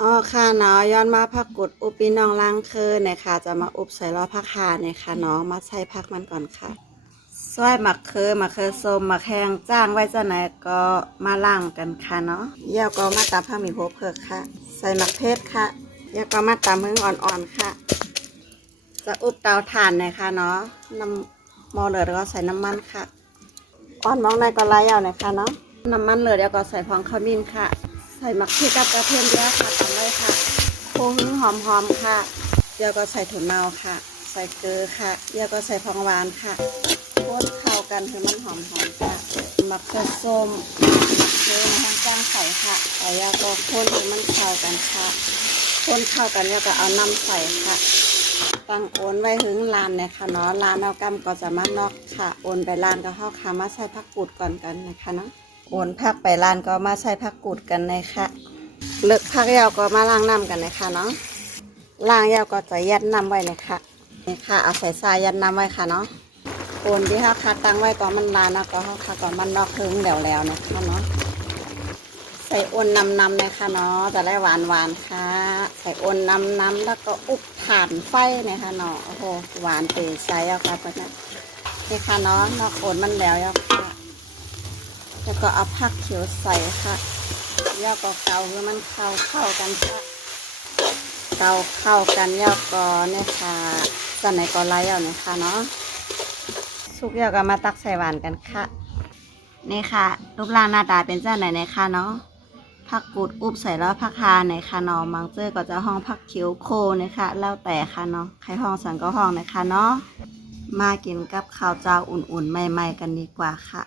อ๋อค่ะเนาะย้อนมาผักกุดอุบปีน้องล้างคือเนี่ยค่ะจะมาอุบใส่ล้อผักขาเนี่ยค่ะเนาะมาใส่ผักมันก่อนค่ะซอยมะเขือส้มมะแข้งจ้างไว้จะไหนก็มาล่างกันค่ะเนาะเยี่ยวก็มาตำผักหมี่โพเผือกค่ะใส่มะเขือค่ะเยี่ยวก็มาตำมึงอ่อนๆค่ะจะอุบเตาถ่านเนี่ยค่ะเนาะน้ำหม้อเดือดก็ใส่น้ำมันค่ะอ่อนมองในก็ไล่เอาเนี่ยค่ะเนาะน้ำมันเหลือเดี๋ยวก็ใส่พองขมิ้นค่ะใส่มะเขือกับกระเทียมเยอะค่ะตำเลยค่ะ โค้งหอมๆค่ะเดี๋ยวก็ใส่ถั่วเน่าค่ะใส่เกลือค่ะเดี๋ยวก็ใส่ผงหวานค่ะคนเข้ากันให้มันหอมๆค่ะมะเขือส้มมะเขือนะคะจ้างใส่ค่ะแล้วก็คนให้มันเข้ากันค่ะคนเข้ากันแล้วก็เอาน้ำใส่ค่ะตั้งโอนไว้ถึงลานเนี่ยค่ะเนาะลานเอากำก็จะมานอกค่ะโอนไปลานก็เข้าค่ะมาใส่ผักกูดก่อนกันนะคะเนาะโอนผักไปลานก็มาใส่ผักกูดกันเลยค่ะ เลิกพักยาวก็มาล้างน้ำกันนะคะเนาะล้างยาวก็จะยัดน้ำไว้นะคะนี่ค่ะเอาใส่ทรายยัดน้ำไว้ค่ะเนาะโอนที่เขาคัดตั้งไว้ก็มันลานนะก็เขาคัดก็มันนอกถึงแล้วนะคะเนาะใส่โอนน้ำนะคะเนาะจะได้หวานค่ะใส่โอนน้ำแล้วก็อุบถ่านไฟนะคะเนาะโอ้โหหวานเตะใส่เอาค่ะเพื่อนนี่ค่ะเนาะนอกโอนมันแล้วค่ะแล้วก็เอาผักเขียวใส่ค่ะย่อก็เกาคือมันเข้ากันค่ะเข้ากันย่อก็เนี่ยค่ะตอนไหนก็ไล่เอาเนี่ยค่ะเนาะสุกย่อก็มาตักใส่หวานกันค่ะนี่ค่ะรูปร่างหน้าตาเป็นเจ้าไหนในค่ะเนาะผักกูดอุบใส่แล้วผักคาในค่ะเนาะมังเจอก็จะห้องผักเขียวโคเนี่ยค่ะแล้วแต่ค่ะเนาะใครห้องสันก็ห้องนะคะเนาะมากินกับข้าวเจ้าอุ่นๆใหม่ๆกันดีกว่าค่ะ